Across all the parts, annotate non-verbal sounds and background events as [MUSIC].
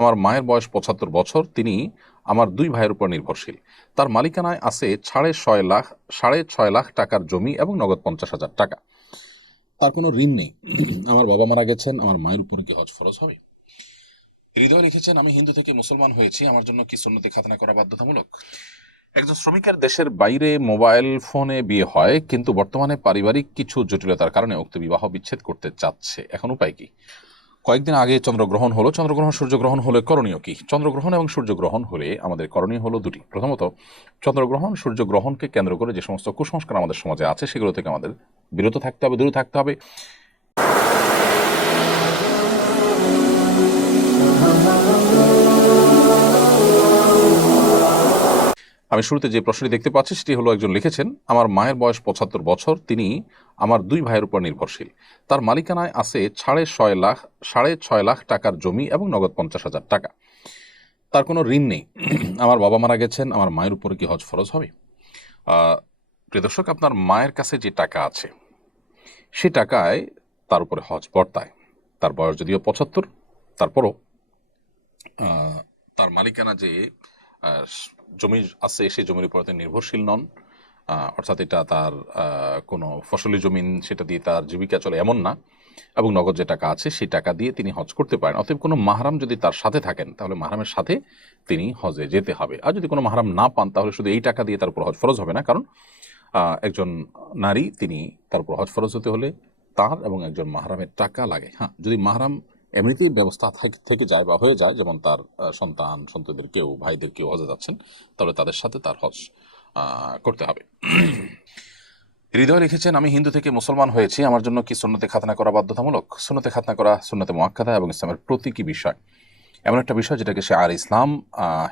আমার মায়ের বয়স পঁচাত্তর বছর, তিনি আমার দুই ভাইয়ের উপর নির্ভরশীল। তার মালিকানায় আছে সাড়ে ছয় লাখ, সাড়ে ছয় লাখ টাকার জমি এবং নগদ পঞ্চাশ হাজার টাকা। তার কোনো ঋণ নেই। আমার বাবা মারা গেছেন, আমার মায়ের উপর কি হজ ফরজ হবে? হৃদয় লিখেছেন, আমি হিন্দু থেকে মুসলমান হয়েছি, আমার জন্য কি সুন্নতি খাতনা করা বাধ্যতামূলক? একজন শ্রমিকের দেশের বাইরে মোবাইল ফোনে বিয়ে হয়, কিন্তু বর্তমানে পারিবারিক কিছু জটিলতার কারণে উক্ত বিবাহ বিচ্ছেদ করতে চাচ্ছে। এখন উপায় কি? কয়েকদিন আগে চন্দ্রগ্রহণ হলো। চন্দ্রগ্রহণ, সূর্যগ্রহণ হলে করণীয় কি? চন্দ্রগ্রহণ এবং সূর্যগ্রহণ হলে আমাদের করণীয় হলো দুটি। প্রথমত, চন্দ্রগ্রহণ, সূর্যগ্রহণকে কেন্দ্র করে যে সমস্ত কুসংস্কার আমাদের সমাজে আছে, সেগুলো থেকে আমাদের বিরত থাকতে হবে, দূরে থাকতে হবে। আমি শুরুতে যে প্রশ্নটি দেখতে পাচ্ছি সেটি হলো একজন লিখেছেন, আমার মায়ের বয়স পঁচাত্তর বছর, তিনি আমার দুই ভাইয়ের উপর নির্ভরশীল। তার মালিকানায় আছে সাড়ে ছয় লাখ, সাড়ে ছয় লাখ টাকার জমি এবং নগদ পঞ্চাশ হাজার টাকা। তার কোনো ঋণ নেই। [CLEARS THROAT] আমার বাবা মারা গেছেন, আমার মায়ের উপরে কি হজ ফরজ হবে? প্রিয় দর্শক, আপনার মায়ের কাছে যে টাকা আছে, সে টাকায় তার উপরে হজ বর্তায়। তার বয়স যদিও পঁচাত্তর, তারপরও তার মালিকানা যে জমি আছে সেই জমির উপর তিনি নির্ভরশীল নন। অর্থাৎ এটা তার কোনো ফসলি জমিন সেটা দিয়ে তার জীবিকা চলে এমন না। এবং নগদ যে টাকা আছে সেই টাকা দিয়ে তিনি হজ করতে পারেন। অতএব কোনো মাহারাম যদি তার সাথে থাকেন, তাহলে মাহারামের সাথে তিনি হজে যেতে হবে। আর যদি কোনো মাহারাম না পান, তাহলে শুধু এই টাকা দিয়ে তার উপর হজ ফরজ হবে না। কারণ একজন নারী, তিনি তার উপর হজ ফরজ হতে হলে তার এবং একজন মাহারামের টাকা লাগে। হ্যাঁ যদি মাহারাম এমনিতেই ব্যবস্থা থাক- যায় বা হয়ে যায়, যেমন তার সন্তান সন্তানদের কেউ ভাইদের কেউ হজে যাচ্ছেন তাহলে তাদের সাথে তার হজ করতে হবে। হৃদয় লিখেছেন, আমি হিন্দু থেকে মুসলমান হয়েছি, আমার জন্য কি সুন্নতে খাতনা করা বাধ্যতামূলক? সুন্নতে খাতনা করা সুন্নতে মোয়াক্কাদা এবং ইসলামের প্রতীকী বিষয়। এমন একটা বিষয় যেটাকে সে আর ইসলাম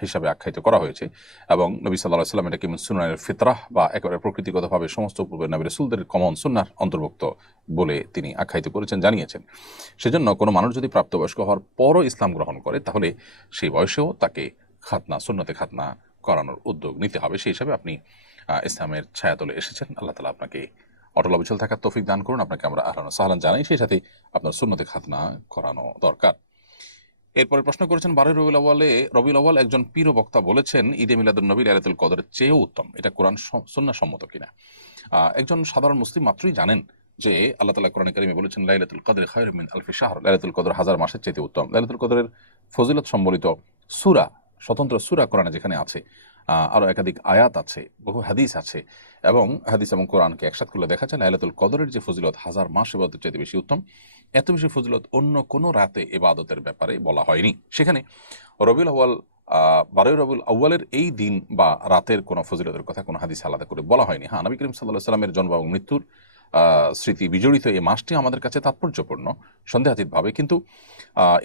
হিসাবে আখ্যায়িত করা হয়েছে এবং নবী সাল্লাহ সাল্লাম এটাকে সুনানের ফিতরাহ বা একেবারে প্রকৃতিগতভাবে সমস্ত পূর্বের নবী রসুলদের কমন সুন্নার অন্তর্ভুক্ত বলে তিনি আখ্যায়িত করেছেন, জানিয়েছেন। সেজন্য কোনো মানুষ যদি প্রাপ্তবয়স্ক হওয়ার পরও ইসলাম গ্রহণ করে, তাহলে সেই বয়সেও তাকে খাতনা, সুন্নতে খাতনা করানোর উদ্যোগ নিতে হবে। সেই হিসাবে আপনি ইসলামের ছায়াতলে এসেছেন। আল্লাহ তালা আপনাকে অটল অবিচল থাকার তৌফিক দান করুন। আপনাকে আমরা আহলান সাহলান জানাই। সেই সাথে আপনার সুন্নতে খাতনা করানো দরকার। এরপরে প্রশ্ন করেছেন বারোই রবিউল আওয়ালে রবিউল আওয়াল একজন পীর বক্তা বলেছেন ঈদে মিলাদুল নবী লাইলাতুল কদরের চেয়েও উত্তম। এটা কোরআন সন্না সম্মত কিনা? একজন সাধারণ মুসলিম মাত্রই জানেন যে আল্লাহ তালা কোরআন কারিমে বলেছেন লাইলাতুল কদর খায়রুম মিন আলফি শাহর। লাইলাতুল কদর হাজার মাসের চেয়ে উত্তম। লাইলাতুল কদরের ফজিলত সম্বলিত সুরা স্বতন্ত্র সুরা কোরআনে যেখানে আছে আহ, আরও একাধিক আয়াত আছে বহু হাদিস আছে এবং হাদিস এবং কোরআনকে একসাথ করলে দেখা যায় লাইলাতুল কদরের যে ফজিলত হাজার মাস ইবাদতের চাইতে বেশি উত্তম। এত বেশি ফজিলত অন্য কোনো রাতে এবাদতের ব্যাপারে বলা হয়নি। সেখানে রবিউল আউয়াল আহ, বারোই রবিউল আউ্বালের এই দিন বা রাতের কোনো ফজিলতের কথা কোনো হাদিস আলাদা করে বলা হয়নি। হ্যাঁ নবী করিম সাল্লাহ সাল্লামের জন্ম এবং মৃত্যুর স্মৃতি বিজড়িত এই মাসটি আমাদের কাছে তাৎপর্যপূর্ণ সন্দেহাতীতভাবে। কিন্তু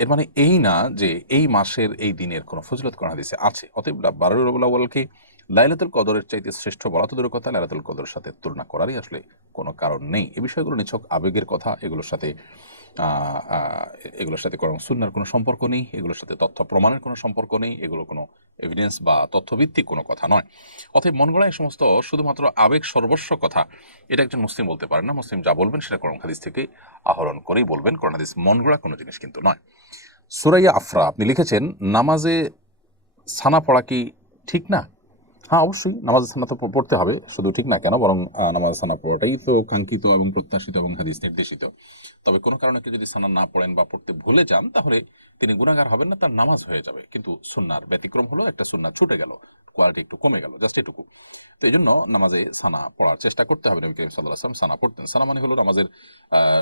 এর মানে এই না যে এই মাসের এই দিনের কোনো ফজিলত কোনো হাদিসে আছে। অতএব বারোই রবিউল আউ্বালকে লাইলাতুল কদরের চাইতে শ্রেষ্ঠ বলা তো কথা লাইলাতুল কদরের সাথে তুলনা করারই আসলে কোনো কারণ নেই। এই বিষয়গুলো নিছক আবেগের কথা, এগুলোর সাথে এগুলোর সাথে কোনো সুন্নার কোনো সম্পর্ক নেই, এগুলোর সাথে তথ্য প্রমাণের কোনো সম্পর্ক নেই এগুলো কোনো এভিডেন্স বা তথ্যভিত্তিক কোনো কথা নয়। অতএব মন গড়া এই সমস্ত শুধুমাত্র আবেগ সর্বস্ব কথা, এটা একজন মুসলিম বলতে পারেন না। মুসলিম যা বলবেন সেটা কোরআন হাদিস থেকে আহরণ করেই বলবেন। কোরআন হাদিস মন গড়া কোনো জিনিস কিন্তু নয়। সুরাইয়া আফরা, আপনি লিখেছেন, নামাজে সানা পড়া কি ঠিক না? হ্যাঁ অবশ্যই। নামাজ সানা তো পড়তে হবে, শুধু ঠিক না কেন? বরং নামাজ সানা পড়াটাই তো কাঙ্ক্ষিত এবং প্রত্যাশিত এবং হাদিস নির্দেশিত। তবে কোনো কারণে কেউ যদি সানা না পড়েন বা পড়তে ভুলে যান, তাহলে তিনি গুণাগার হবেন না, তার নামাজ হয়ে যাবে। কিন্তু সুন্নার ব্যতিক্রম হলো, একটা সুন্না ছুটে গেল, কোয়ালিটি একটু কমে গেল, জাস্ট এটুকু। তো এই জন্য নামাজে সানা পড়ার চেষ্টা করতে হবে। নবী করিম সাল্লাহ আসলাম সানা পড়তেন। সানা মানে হলো নামাজের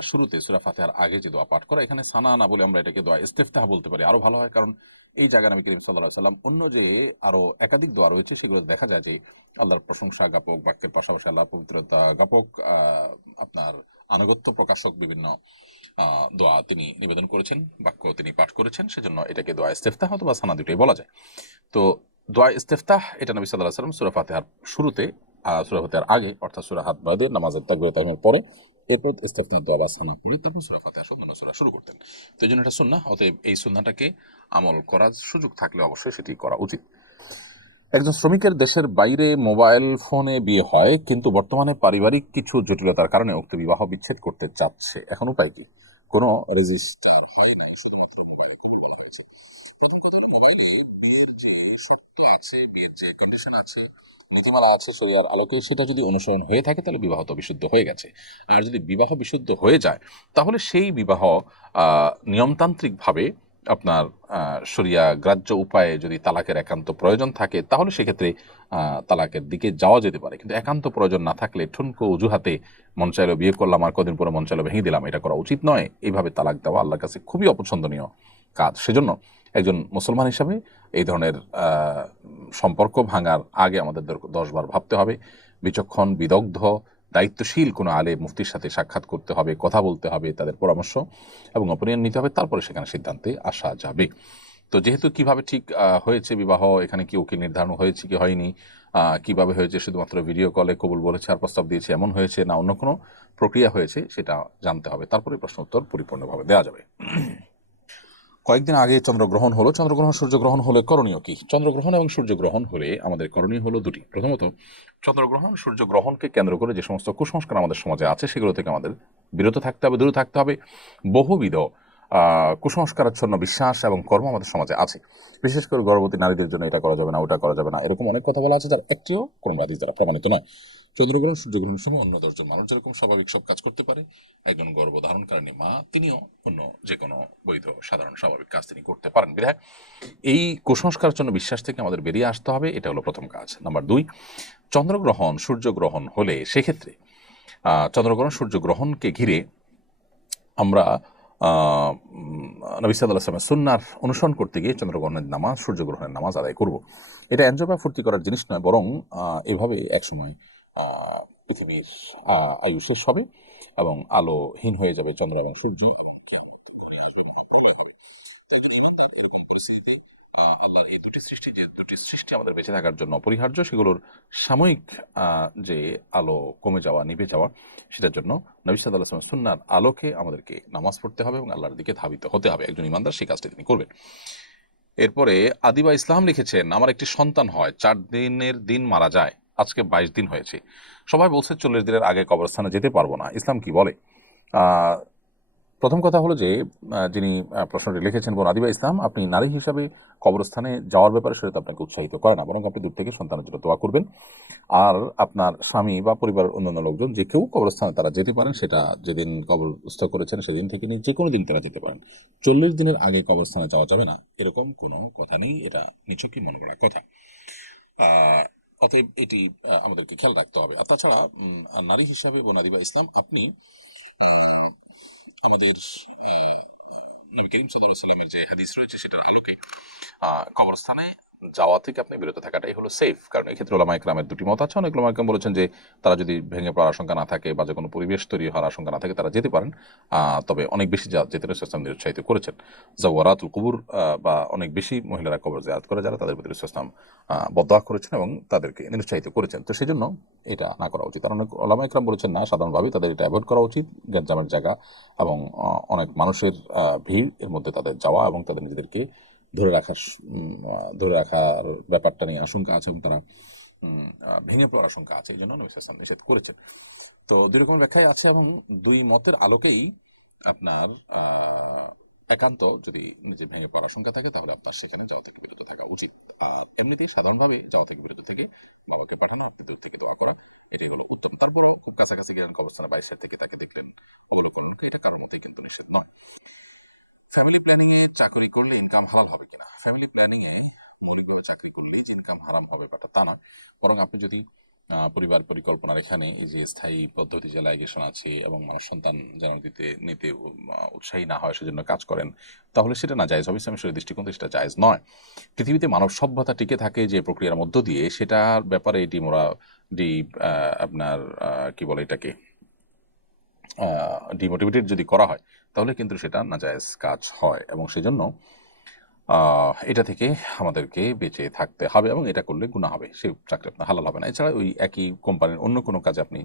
শুরুতে সুরা ফাতেহার আগে যে দোয়া পাঠ করা, এখানে সানা না বলে আমরা এটাকে দোয়া ইস্তেফতাহ বলতে পারি। আরও ভালো হয়, কারণ এই জায়গায় নবী করিম সাল্লাহ সাল্লাম অন্য যে আরও একাধিক দোয়া রয়েছে, সেগুলো দেখা যায় যে আল্লাহর প্রশংসা জ্ঞাপক বাক্যের পাশাপাশি আল্লাহর পবিত্রতা জ্ঞাপক আপনার আনুগত্য প্রকাশক বিভিন্ন দোয়া তিনি নিবেদন করেছেন, বাক্য তিনি পাঠ করেছেন, সেজন্য এটাকে দোয়া ইস্তেফতাহ অথবা সানা দুটোই বলা যায়। তো দোয়া ইস্তেফতাহ, এটা নবী সাল্লাহ সাল্লাম সুরা শুরুতে সুরা ফাতেহার আগে, অর্থাৎ সুরা হাত বাদে, নামাজের তাহিমের পরে, এরপর ইস্তেফতাহ দোয়া বা সানা পড়ে, তারপর সুরা ফাতেহা সম্পূর্ণ সুরা শুরু করতেন। তো এই জন্য এটা সুন্নাহ, অতএব এই সুন্নাটাকে আমল করার সুযোগ থাকলে অবশ্যই সেটি করা উচিত। একজন শ্রমিকের দেশের বাইরে মোবাইল ফোনে বিয়ে হয়, কিন্তু বর্তমানে পারিবারিক কিছু জটিলতার কারণে উক্ত বিবাহ বিচ্ছেদ করতে চাচ্ছে। এখন উপায় কি? কোনো রেজিস্টার হয় নাই, শুধুমাত্র মোবাইলে প্রথম কথা মোবাইলে বিয়ের যে শর্ত আছে, বিয়ের যে কন্ডিশন আছে নীতিমালা আছে শরিয়ার আলোকে সেটা যদি অনুসরণ হয়ে থাকে, তাহলে বিবাহ তো বিশুদ্ধ হয়ে গেছে। আর যদি বিবাহ বিশুদ্ধ হয়ে যায়, তাহলে সেই বিবাহ নিয়মতান্ত্রিকভাবে আপনার শরিয়া গ্রাহ্য উপায়ে যদি তালাকের একান্ত প্রয়োজন থাকে, তাহলে সেক্ষেত্রে তালাকের দিকে যাওয়া যেতে পারে। কিন্তু একান্ত প্রয়োজন না থাকলে ঠুনকো অজুহাতে মন চাইলো বিয়ে করলাম আর কদিন পরে মন চাইলো ভেঙে দিলাম, এটা করা উচিত নয়। এইভাবে তালাক দেওয়া আল্লাহর কাছে খুবই অপছন্দনীয় কাজ। সেজন্য একজন মুসলমান হিসাবে এই ধরনের সম্পর্ক ভাঙার আগে আমাদের দর- দশবার ভাবতে হবে। বিচক্ষণ, বিদগ্ধ, দায়িত্বশীল কোনো আলে মুফতির সাথে সাক্ষাৎ করতে হবে, কথা বলতে হবে, তাদের পরামর্শ এবং অপিনিয়ন নিতে হবে, তারপরে সেখানে সিদ্ধান্তে আসা যাবে। তো যেহেতু কীভাবে ঠিক হয়েছে বিবাহ, এখানে কি উকিল নির্ধারণ হয়েছে কি হয়নি কীভাবে হয়েছে শুধুমাত্র ভিডিও কলে কবুল বলেছে আর প্রস্তাব দিয়েছে, এমন হয়েছে না অন্য কোনো প্রক্রিয়া হয়েছে, সেটা জানতে হবে। তারপরে প্রশ্ন উত্তর পরিপূর্ণভাবে দেওয়া যাবে। কয়েকদিন আগে চন্দ্রগ্রহণ হলো। চন্দ্রগ্রহণ, সূর্যগ্রহণ হলে করণীয় কি? চন্দ্রগ্রহণ এবং সূর্যগ্রহণ হলে আমাদের করণীয় হলো দুটি। প্রথমত, চন্দ্রগ্রহণ, সূর্যগ্রহণকে কেন্দ্র করে যে সমস্ত কুসংস্কার আমাদের সমাজে আছে, সেগুলো থেকে আমাদের বিরত থাকতে হবে, দূরে থাকতে হবে। বহুবিধ কুসংস্কারাচ্ছন্ন বিশ্বাস এবং কর্ম আমাদের সমাজে আছে। বিশেষ করে গর্ভবতী নারীদের জন্য এটা করা যাবে না, ওটা করা যাবে না। এরকম অনেক কথা বলা আছে যার একটিও কোনো রাজি দ্বারা প্রমাণিত নয়। চন্দ্রগ্রহণ, সূর্যগ্রহণের সময় অন্য দশজন মানুষ যেরকম স্বাভাবিক সব কাজ করতে পারে, একজন গর্ভধারণকারিণী মা, তিনিও অন্য যে কোনো বৈধ, সাধারণ, স্বাভাবিক কাজ তিনি করতে পারেন। বিধায় এই কুসংস্কারের জন্য বিশ্বাস থেকে আমাদের বেরিয়ে আসতে হবে, এটা হলো প্রথম কাজ। নাম্বার দুই, চন্দ্রগ্রহণ, সূর্যগ্রহণ হলে সেক্ষেত্রে চন্দ্রগ্রহণ, সূর্যগ্রহণকে ঘিরে আমরা নবী সাল্লাহ আসলামের সুন্নার অনুসরণ করতে গিয়ে চন্দ্রগ্রহণের নামাজ, সূর্যগ্রহণের নামাজ আদায় করব। এটা এনজয় ফুর্তি করার জিনিস নয়, বরং এভাবে একসময় পৃথিবীর আয়ু শেষ হবে এবং আলোহীন হয়ে যাবে চন্দ্র এবং সূর্য। আমাদের বেঁচে থাকার জন্য অপরিহার্য, সেগুলোর সাময়িক যে আলো কমে যাওয়া, নিভে যাওয়া সেটার জন্য নবী সাদ আসলাম সুন্নার আলোকে আমাদেরকে নামাজ পড়তে হবে এবং আল্লাহর দিকে ধাবিত হতে হবে। একজন ইমানদার সেই কাজটি তিনি করবেন। এরপরে আদিবা ইসলাম লিখেছেন, আমার একটি সন্তান হয়, চার দিনের দিন মারা যায়, আজকে বাইশ দিন হয়েছে। সবাই বলছে, চল্লিশ দিনের আগে কবরস্থানে যেতে পারব না। ইসলাম কি বলে? প্রথম কথা হলো যে যিনি প্রশ্নটি লিখেছেন বোন আদিবা ইসলাম, আপনি নারী হিসাবে কবরস্থানে যাওয়ার ব্যাপারে সেটা তো আপনাকে উৎসাহিত করে না, বরং আপনি দূর থেকে সন্তানের জন্য দোয়া করবেন। আর আপনার স্বামী বা পরিবারের অন্যান্য লোকজন, যে কেউ কবরস্থানে তারা যেতে পারেন, সেটা যেদিন কবরস্থ করেছেন সেদিন থেকে নিয়ে যে কোনো দিন তারা যেতে পারেন। চল্লিশ দিনের আগে কবরস্থানে যাওয়া যাবে না, এরকম কোনো কথা নেই, এটা নিছকই মনে করা কথা। অতএব এটি আমাদেরকে খেয়াল রাখতে হবে। আর তাছাড়া নারী হিসাবে বোনাদিবা ইসলাম, আপনি um deles é নবী করিম সাল্লাহ সাল্লামের যে হাদিস রয়েছে সেটার আলোকে কবরস্থানে যাওয়া থেকে আপনি বিরত থাকাটাই হলো সেফ কারণ এক্ষেত্রে ওলামা ইকরামের দুটি মত আছে। অনেক ওলামা ইকরাম বলেছেন যে তারা যদি ভেঙে পড়ার আশঙ্কা না থাকে বা যে কোনো পরিবেশ তৈরি হওয়ার আশঙ্কা না থাকে তারা যেতে পারেন। তবে অনেক বেশি যেতে ইসলাম নিরুৎসাহিত করেছেন। জাওয়ারাতুল কুবুর বা অনেক বেশি মহিলারা কবর জিয়ারত করে যারা তাদের প্রতি ইসলাম বদয়া করেছেন এবং তাদেরকে নিরুৎসাহিত করেছেন। তো সেই জন্য এটা না করা উচিত। আর অনেক ওলামা ইকরাম বলেছেন না সাধারণভাবে তাদের এটা অ্যাভয়েড করা উচিত। গ্যাঞ্জামের জায়গা এবং অনেক মানুষের আহ, ভিড় এর মধ্যে তাদের যাওয়া এবং তাদের নিজেদেরকে ধরে রাখার ধরে রাখার ব্যাপারটা নিয়ে আশঙ্কা আছে এবং তারা ভেঙে পড়ার আশঙ্কা আছে, এই জন্য নবী সাল্লাল্লাহু নিষেধ করেছেন। তো দুই রকমের ব্যাখ্যায় আছে এবং দুই মতের আলোকেই আপনার একান্ত যদি নিজে ভেঙে পড়ার আশঙ্কা থাকে, তাহলে আপনার সেখানে যাওয়া থেকে বিরত থাকা উচিত। আর এমনিতেই সাধারণভাবে যাওয়া থেকে বিরত থেকে বাবাকে পাঠানো আপনি দূর থেকে দোয়া করা, এটাই হলো উত্তম। তারপরে খুব কাছাকাছি জ্ঞান কবরস্থানে বাইশের থেকে তাকে দেখলেন। এটা কারণে কিন্তু নিষেধ নয় ফ্যামিলি প্ল্যানিং এ চাকরি করলে ইনকাম হারাম হবে কিনা? ফ্যামিলি প্ল্যানিং এ চাকরি করলে যে ইনকাম হারাম হবে ব্যাপারটা তা নয়। বরং আপনি যদি পরিবার পরিকল্পনার এখানে এই যে স্থায়ী পদ্ধতি যে লাইগেশন আছে এবং মানুষ সন্তান যেন দিতে, নিতে উৎসাহী না হয় সেজন্য কাজ করেন, তাহলে সেটা না হবে। ইসলামী শরীর দৃষ্টিকোণ সেটা জায়জ নয়। পৃথিবীতে মানব সভ্যতা টিকে থাকে যে প্রক্রিয়ার মধ্য দিয়ে, সেটার ব্যাপারে এটি মোরা ডি আপনার কি বলে এটাকে ডিমোটিভেটেড যদি করা হয়, তাহলে কিন্তু সেটা নাজায়েজ কাজ হয় এবং সেজন্য এটা থেকে আমাদেরকে বেঁচে থাকতে হবে এবং এটা করলে গুণা হবে, সে চাকরি আপনার হালাল হবে না। এছাড়া ওই একই কোম্পানির অন্য কোনো কাজে আপনি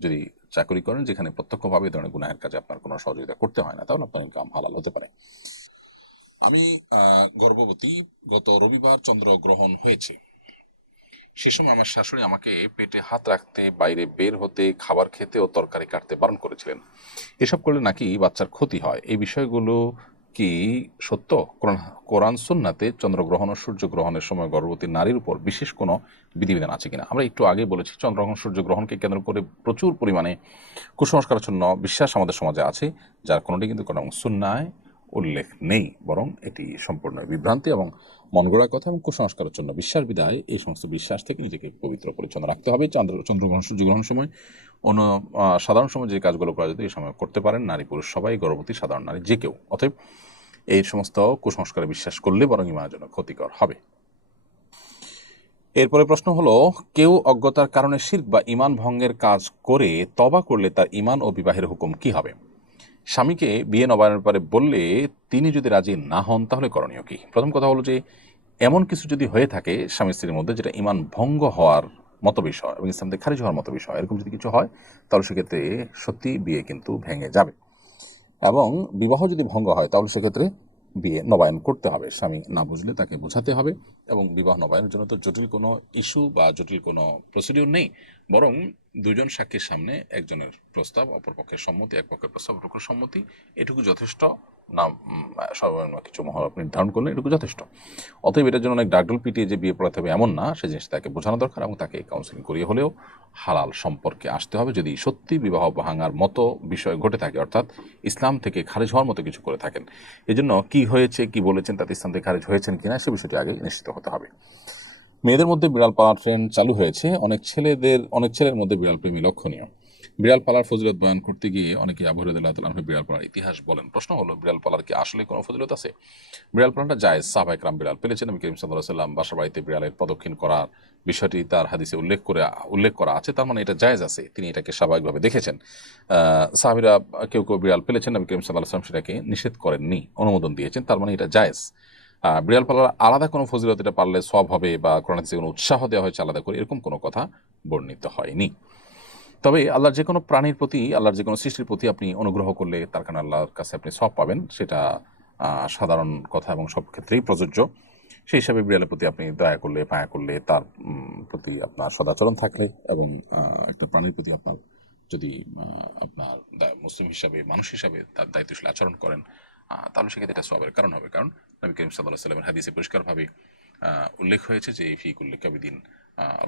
যদি চাকরি করেন, যেখানে প্রত্যক্ষভাবে ধরনের গুনাহের কাজে আপনার কোনো সহযোগিতা করতে হয় না, তাহলে আপনার ইনকাম হালাল হতে পারে। আমি গর্ভবতী, গত রবিবার চন্দ্রগ্রহণ হয়েছে। সে সময় আমার শাশুড়ি আমাকে পেটে হাত রাখতে, বাইরে বের হতে, খাবার খেতে ও তরকারি কাটতে বারণ করেছিলেন। এসব করলে নাকি বাচ্চার ক্ষতি হয়। এই বিষয়গুলো কি সত্য? কোরআন সুন্নাতে চন্দ্রগ্রহণ ও সূর্যগ্রহণের সময় গর্ভবতী নারীর উপর বিশেষ কোনো বিধিবিধান আছে কিনা? আমরা একটু আগে বলেছি, চন্দ্রগ্রহণ সূর্যগ্রহণকে কেন্দ্র করে প্রচুর পরিমাণে কুসংস্কারাচ্ছন্ন বিশ্বাস আমাদের সমাজে আছে, যার কোনোটি কিন্তু কোনো সুন্নায় উল্লেখ নেই, বরং এটি সম্পূর্ণ বিভ্রান্তি এবং মন গড়া কথা এবং কুসংস্কারের জন্য বিশ্বাস বিদায়। এই সমস্ত বিশ্বাস থেকে নিজেকে পবিত্র পরিচ্ছন্ন রাখতে হবে। চন্দ্র, চন্দ্রগ্রহণ সূর্যগ্রহণের সময় অন্য সাধারণ সময় যে কাজগুলো করা যেত, এই সময় করতে পারেন। নারী, পুরুষ সবাই, গর্ভবতী, সাধারণ নারী যে কেউ। অতএব এই সমস্ত কুসংস্কারে বিশ্বাস করলে বরং ইমানের জন্য ক্ষতিকর হবে। এরপরে প্রশ্ন হলো, কেউ অজ্ঞতার কারণে শির্ক বা ইমান ভঙ্গের কাজ করে তবা করলে তার ইমান ও বিবাহের হুকুম কি হবে? স্বামীকে বিয়ে নবায়নের ব্যাপারে বললে তিনি যদি রাজি না হন, তাহলে করণীয় কি? প্রথম কথা হলো যে, এমন কিছু যদি হয়ে থাকে স্বামী স্ত্রীর মধ্যে যেটা ইমান ভঙ্গ হওয়ার মতো বিষয় এবং ইসলাম থেকে খারিজ হওয়ার মতো বিষয়, এরকম যদি কিছু হয়, তাহলে সেক্ষেত্রে সত্যি বিয়ে কিন্তু ভেঙে যাবে। এবং বিবাহ যদি ভঙ্গ হয়, তাহলে সেক্ষেত্রে বিয়ে নবায়ন করতে হবে। স্বামী না বুঝলে তাকে বোঝাতে হবে এবং বিবাহ নবায়নের জন্য তো জটিল কোনো ইস্যু বা জটিল কোনো প্রসিডিউর নেই। বরং দুজন সাক্ষীর সামনে একজনের প্রস্তাব, অপর পক্ষের সম্মতি, এক পক্ষের প্রস্তাব অপরপক্ষের সম্মতি, এটুকু যথেষ্ট। না সর্বনিম্ন কিছু মহল আপনি নির্ধারণ করলেন, এটুকু যথেষ্ট। অতএব এটার জন্য অনেক ডাকডুল পিটিয়ে যে বিয়ে পড়াতে হবে এমন না, সে জিনিস তাকে বোঝানো দরকার এবং তাকে কাউন্সিলিং করিয়ে হলেও হালাল সম্পর্কে আসতে হবে। যদি সত্যি বিবাহ ভাঙার মতো বিষয় ঘটে থাকে, অর্থাৎ ইসলাম থেকে খারিজ হওয়ার মতো কিছু করে থাকেন, এজন্য কি হয়েছে, কি বলেছেন, তাতে ইসলাম থেকে খারিজ হয়েছেন কিনা, সে বিষয়টি আগে নিশ্চিত হতে হবে। মেয়েদের মধ্যে বিড়াল পালার ট্রেন্ড চালু হয়েছে। অনেক ছেলেদের, অনেক ছেলের মধ্যে বিড়াল প্রেমী লক্ষণীয়। বিড়াল পালার ফজিলত বয়ান করতে গিয়ে অনেকে তালাহ বিড়াল পালার ইতিহাস বলেন। প্রশ্ন হলো, বিড়াল পালার কি আসলে কোনো ফজিলত আছে? বিড়াল পালাটা যায় সাহবাইকরাম বিড়াল পেলেছেন? নবী করিম সাল্লাহ সাল্লাম বাসা বাড়িতে বিড়ালের প্রদক্ষিণ করার বিষয়টি তার হাদিসে উল্লেখ করে, উল্লেখ করা আছে। তার মানে এটা জায়েজ আছে। তিনি এটাকে স্বাভাবিকভাবে দেখেছেন। সাহাবিরা কেউ কেউ বিড়াল পেলেছেন? নবী করিম সাল্লাহ সাল্লাম সেটাকে নিষেধ করেননি, অনুমোদন দিয়েছেন। তার মানে এটা জায়েজ। বিড়াল পালার আলাদা কোনো ফজিলত এটা পারলে সব হবে বা কোরআন হাদিসে কোনো উৎসাহ দেওয়া হয়েছে আলাদা করে, এরকম কোনো কথা বর্ণিত হয়নি। তবে আল্লাহর যে কোনো প্রাণীর প্রতি, আল্লাহর যে কোনো সৃষ্টির প্রতি আপনি অনুগ্রহ করলে তার কারণে আল্লাহর কাছে আপনি সব পাবেন, সেটা সাধারণ কথা এবং সব ক্ষেত্রেই প্রযোজ্য। সেই হিসাবে বিড়ালের প্রতি আপনি দয়া করলে, মায়া করলে তার প্রতি আপনার সদাচরণ থাকলে এবং একটা প্রাণীর প্রতি আপনার যদি আপনার মুসলিম হিসাবে, মানুষ হিসাবে তার দায়িত্বশীল আচরণ করেন তাহলে সেক্ষেত্রে এটা সবের কারণ হবে। কারণ নবী করিম সাল্লাহ সাল্লামের হাদিসে পরিষ্কারভাবে উল্লেখ হয়েছে যে, ফি কুল্লি কাবিদিন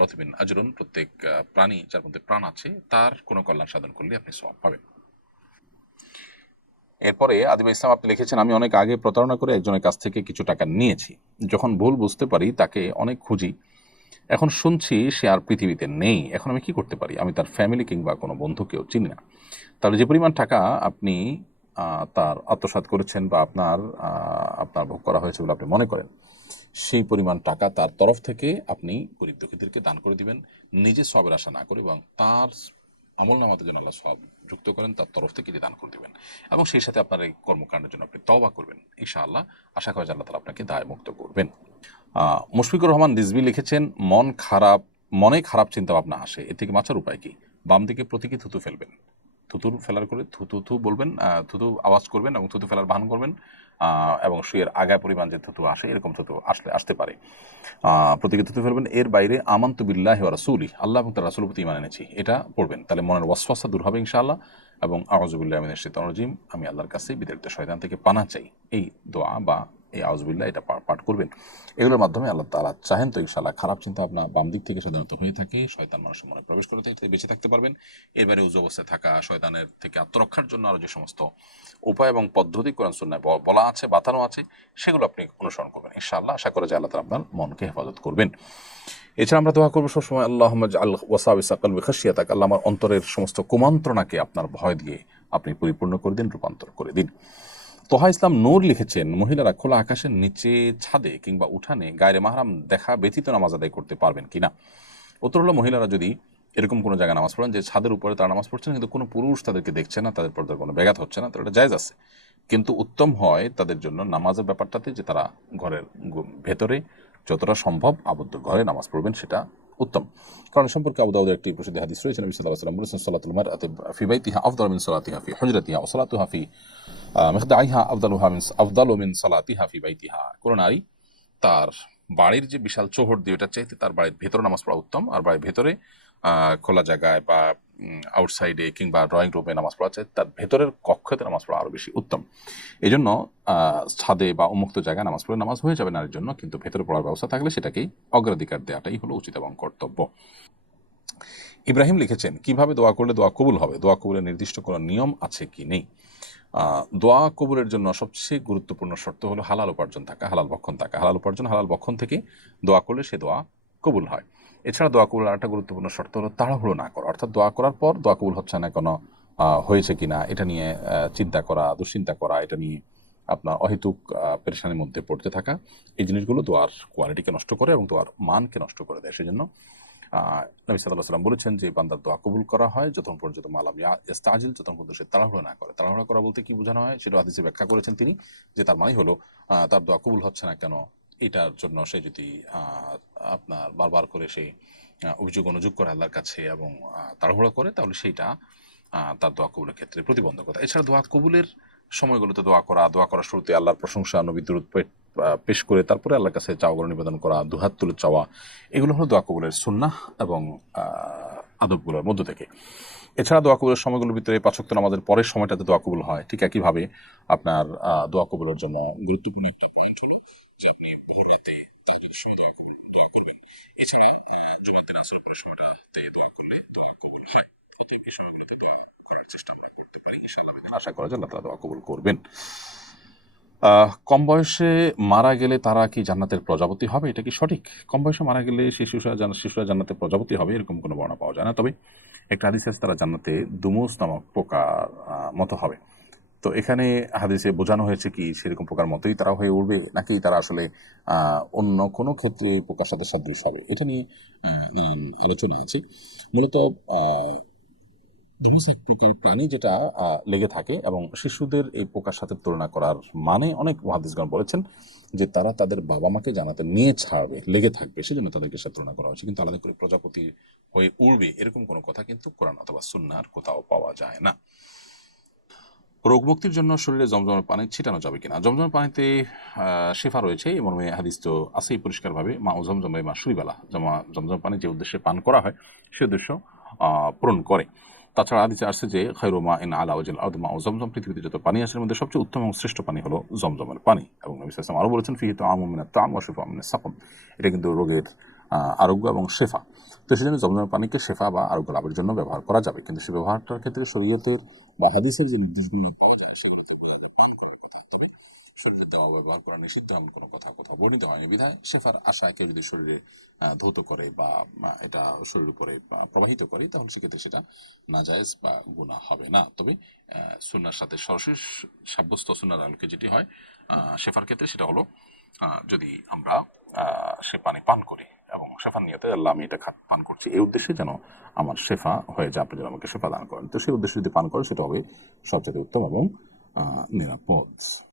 রতবিন আজরুন, প্রত্যেক প্রাণী যার মধ্যে প্রাণ আছে, তার কোনো কল্যাণ সাধন করলে আপনি সব পাবেন। এরপরে আদিবা ইসলাম, আপনি লিখেছেন, আমি অনেক আগে প্রতারণা করে একজনের কাছ থেকে কিছু টাকা নিয়েছি। যখন ভুল বুঝতে পারি, তাকে অনেক খুঁজি। এখন শুনছি সে আর পৃথিবীতে নেই। এখন আমি কি করতে পারি? আমি তার ফ্যামিলি কিংবা কোনো বন্ধুকেও চিনি না। তাহলে যে পরিমাণ টাকা আপনি তার আত্মসাৎ করেছেন বা আপনার আপনার ভোগ করা হয়েছে বলে আপনি মনে করেন, সেই পরিমাণ টাকা তার তরফ থেকে আপনি গরিব দুঃখীদেরকে দান করে দিবেন, নিজে সবের আশা না করে, এবং তার আমল নামাতে যেন আল্লাহ সব যুক্ত করেন, তার তরফ থেকে দান করে দিবেন। এবং সেই সাথে আপনার এই কর্মকাণ্ডের জন্য আপনি তওবা করবেন। ইনশাআল্লাহ, আশা করা আল্লাহ তালা আপনাকে দায় মুক্ত করবেন মুশফিকুর রহমান রিজভি লিখেছেন, মন খারাপ মনে খারাপ চিন্তা ভাবনা আসে এ থেকে বাঁচার উপায় কি? বাম দিকে প্রতীকী থুতু ফেলবেন। থুতুর ফেলার করে, থুতু থু বলবেন থুতু আওয়াজ করবেন এবং থুতু ফেলার ভান করবেন এবং শুয়ের আগায় পরিমাণ যে থুতু আসে, এরকম থুতু আসলে, আসতে পারে। প্রতীকী থুতু ফেলবেন, এর বাইরে আমান্তু বিল্লাহি রাসূলি, আল্লাহ এবং তার রাসূল প্রতি ইমান এনেছি, এটা পড়বেন। তাহলে মনের ওয়াসওয়াসা দূর হবে ইনশাআল্লাহ, এবং আউযুবিল্লাহি মিনাশ শাইতানির রাজিম, আমি আল্লাহর কাছে বিতাড়িত শয়তান থেকে পানা চাই, এই দোয়া বা এই আউযুবিল্লাহ, এটা পাঠ করবেন। এগুলোর মাধ্যমে আল্লাহ তাআলা চাহেন তো ইনশাআল্লাহ খারাপ চিন্তা ভাবনা বাম দিক থেকে সাধারণত হয়ে থাকে, শয়তান মানুষের মনে প্রবেশ করে থাকে বেঁচে থাকতে পারবেন। এবারে উজু অবস্থায় থাকা শয়তানের থেকে আত্মরক্ষার জন্য আরও যে সমস্ত উপায় এবং পদ্ধতি কোরআন সুন্নায় বলা আছে, বাতানো আছে, সেগুলো আপনি অনুসরণ করবেন ইনশাআল্লাহ। আশা করে যে আল্লাহ তাআলা আপনার মনকে হেফাজত করবেন। এছাড়া আমরা দোয়া করব সবসময় আল্লাহ আল ওয়াসাবি সাকাল বিখাসিয়াতাক আল্লাহ আমার অন্তরের সমস্ত কুমন্ত্রণাকে আপনার ভয় দিয়ে আপনি পরিপূর্ণ করে দিন, রূপান্তর করে দিন। তোহা ইসলাম নূর লিখেছেন, মহিলারা খোলা আকাশের নিচে ছাদে কিংবা উঠানে গায়ে মাহারাম দেখা ব্যতীত নামাজ আদায় করতে পারবেন কিনা? উত্তর হলো, মহিলারা যদি এরকম কোনো জায়গায় নামাজ পড়েন যে ছাদের উপরে তারা নামাজ পড়ছেন, কিন্তু কোনো পুরুষ তাদেরকে দেখছে না, তাদের পর্দার কোনো ব্যাঘাত হচ্ছে না, তাহলে এটা জায়জ আছে। কিন্তু উত্তম হয় তাদের জন্য নামাজের ব্যাপারটাতে যে তারা ঘরের ভেতরে যতটা সম্ভব আবদ্ধ ঘরে নামাজ পড়বেন, সেটা উত্তম। কারণ সম্পর্কে আবু দাউদের একটি প্রসিদ্ধ হাদিস রয়েছে নবী সাল্লাল্লাহু আলাইহি ওয়াসাল্লাম বলেছেন সালাতুল মারআতি ফি বাইতিহা আফদাল মিন সালাতিহা ফি হুজরাতিহা ওয়া সালাতুহা ফি আহ, মিখদাইহা আফদালুহা মিন আফদালু মিন সালাতিহা ফি বাইতিহা। কোন নারী তার বাড়ির যে বিশাল চোহর দিয়ে ওটা চাইতে তার বাড়ির ভেতরে নামাজ পড়া উত্তম আর বাড়ির ভেতরে খোলা জায়গায় বা আউটসাইডে কিংবা ড্রয়িং রুমে নামাজ পড়া চাই তার ভেতরের কক্ষতে নামাজ পড়া আরও বেশি উত্তম। এই জন্য ছাদে বা উন্মুক্ত জায়গায় নামাজ পড়ে নামাজ হয়ে যাবে নারীর জন্য কিন্তু ভেতরে পড়ার ব্যবস্থা থাকলে সেটাকেই অগ্রাধিকার দেওয়াটাই হলো উচিত এবং কর্তব্য। ইব্রাহিম লিখেছেন, কীভাবে দোয়া করলে দোয়া কবুল হবে? দোয়া কবুলের নির্দিষ্ট কোনো নিয়ম আছে কি নেই? দোয়া কবুলের জন্য সবচেয়ে গুরুত্বপূর্ণ শর্ত হলো হালাল উপার্জন থাকা, হালাল ভক্ষণ থাকা। হালাল উপার্জন, হালাল ভক্ষণ থেকে দোয়া করলে সে দোয়া কবুল হয়। এছাড়া দোয়া কবুল আরেকটা গুরুত্বপূর্ণ শর্ত হলো তাড়াহুড়ো না করা। অর্থাৎ দোয়া করার পর দোয়া কবুল হচ্ছে না কোনো হয়েছে কিনা, এটা নিয়ে চিন্তা করা, দুশ্চিন্তা করা, এটা নিয়ে আপনার অহেতুক পেরেশানির মধ্যে পড়তে থাকা, এই জিনিসগুলো দোয়ার কোয়ালিটিকে নষ্ট করে এবং দোয়ার মানকে নষ্ট করে দেয়। সেজন্য নবী সাল্লাহ সাল্লাম বলেছেন যে বান্দার দোয়া কবুল করা হয় যতক্ষণ পর্যন্ত মালাম ইস্তাজিল, যতক্ষণ পর্যন্ত সে তাড়াহুড়ো না করে। তাড়াহুড়ো করা বলতে কি বোঝানো হয়? সেটা হাদিসে ব্যাখ্যা করেছেন তিনি যে, তার মানে হলো তার দোয়া কবুল হচ্ছে না কেন? এটার জন্য সে যদি আপনার বারবার করে সে অভিযোগ অনুযোগ করে আল্লাহর কাছে এবং তাড়াহুড়ো করে, তাহলে সেইটা তার দোয়া কবুলের ক্ষেত্রে প্রতিবন্ধকতা। এছাড়া দোয়া কবুলের সময়গুলোতে দোয়া করা, দোয়া করার শুরুতে আল্লাহর প্রশংসা, নবী দুরুদ পে- পেশ করে তারপরে আল্লাহর কাছে চাওয়া, নিবেদন করা, দুহাত তুলে চাওয়া, এগুলো হলো দোয়া কবুলের সুন্নাহ এবং আদবগুলোর মধ্য থেকে। এছাড়া দোয়া কবুলের সময়গুলোর ভিতরে পাঁচক্ত আমাদের পরের সময়টাতে দোয়া কবুল হয়। ঠিক একইভাবে আপনার দোয়া কবুলের জন্য গুরুত্বপূর্ণ একটা পয়েন্ট হলো যে আপনি রাতে তাহজুদের সময় দোয়া দোয়া করবেন। এছাড়া দিন আসরের পরের সময়টাতে দোয়া করলে দোয়া কবুল হয়। অতএব এই সময়গুলোতে দোয়া করার চেষ্টা আমরা করতে পারি, ইনশাআল্লাহ। আশা করা যায় আল্লাহ দোয়া কবুল করবেন। কম বয়সে মারা গেলে তারা কি জান্নাতের প্রজাপতি হবে? এটা কি সঠিক? কম বয়সে মারা গেলে শিশুরা শিশুরা জান্নাতের প্রজাপতি হবে, এরকম কোনো বর্ণনা পাওয়া যায় না। তবে একটা হাদিস তারা জান্নাতে দুমুস নামক পোকার মতো হবে। তো এখানে হাদিসে বোঝানো হয়েছে কি সেরকম পোকার মতোই তারা হয়ে উঠবে নাকি তারা আসলে অন্য কোনো ক্ষেত্রে পোকার সাথে সাদৃশ হবে? এটা নিয়ে আলোচনা আছে। মূলত প্রকার প্রাণী যেটা লেগে থাকে এবং শিশুদের এই পোকার সাথে তুলনা করার মানে অনেক মহাদিসগণ বলেছেন যে তারা তাদের বাবা মাকে জানাতে নিয়ে ছাড়বে, লেগে থাকবে, সেজন্য তাদেরকে সাথে তুলনা করা হয়েছে। কিন্তু আলাদা করে প্রজাপতি হয়ে উড়বে, এরকম কোনো কথা কিন্তু কোরআন অথবা সুন্নার কোথাও পাওয়া যায় না। রোগ মুক্তির জন্য শরীরে জমজমের পানি ছিটানো যাবে কিনা? জমজমের পানিতে শেফা রয়েছে, এই মর্মে হাদিস তো আছেই পরিষ্কারভাবে। মা ও জমজমে মা সুরিবালা জমা, জমজম পানি যে উদ্দেশ্যে পান করা হয়, সে উদ্দেশ্য পূরণ করে। তাছাড়া হাদিসে আসছে যে খৈরুমা ইন আলা ওজিল আদ মা ও জমজম পৃথিবীতে যত পানি এর মধ্যে সবচেয়ে উত্তম এবং শ্রেষ্ঠ পানি হলো জমজমের পানি। এবং নবী ওয়াসাল্লাম আরও বলেছেন ফিহিত আমুমিনা তাম ও শেফা আমিনা সাকম এটা কিন্তু রোগের আরোগ্য এবং শেফা। তো সেজন্য জমজমের পানিকে শেফা বা আরোগ্য লাভের জন্য ব্যবহার করা যাবে। কিন্তু সে ব্যবহারটার ক্ষেত্রে শরীয়তের বা হাদিসের যে নির্দেশগুলি ব্যবহার করা নিষিদ্ধ এমন কোনো কথা কোথাও বর্ণিত হয়নি। বিধায় শেফার আশায় কেউ যদি শরীরে ধৌত করে বা এটা শরীরের উপরে প্রবাহিত করে তাহলে সেক্ষেত্রে সেটা নাজায়েজ বা গুণা হবে না। তবে আহ, সুন্নার সাথে সরাসরি সাব্যস্ত সুন্নার আলোকে যেটি হয় শেফার ক্ষেত্রে সেটা হলো যদি আমরা সে পানি পান করি এবং শেফা নিয়তে আল্লাহ আমি এটা খাত পান করছি। এই উদ্দেশ্যে যেন আমার শেফা হয়ে যায়, আপনি যেন আমাকে শেফা দান করেন। তো সেই উদ্দেশ্যে যদি পান করেন, সেটা হবে সবচেয়ে উত্তম এবং নিরাপদ।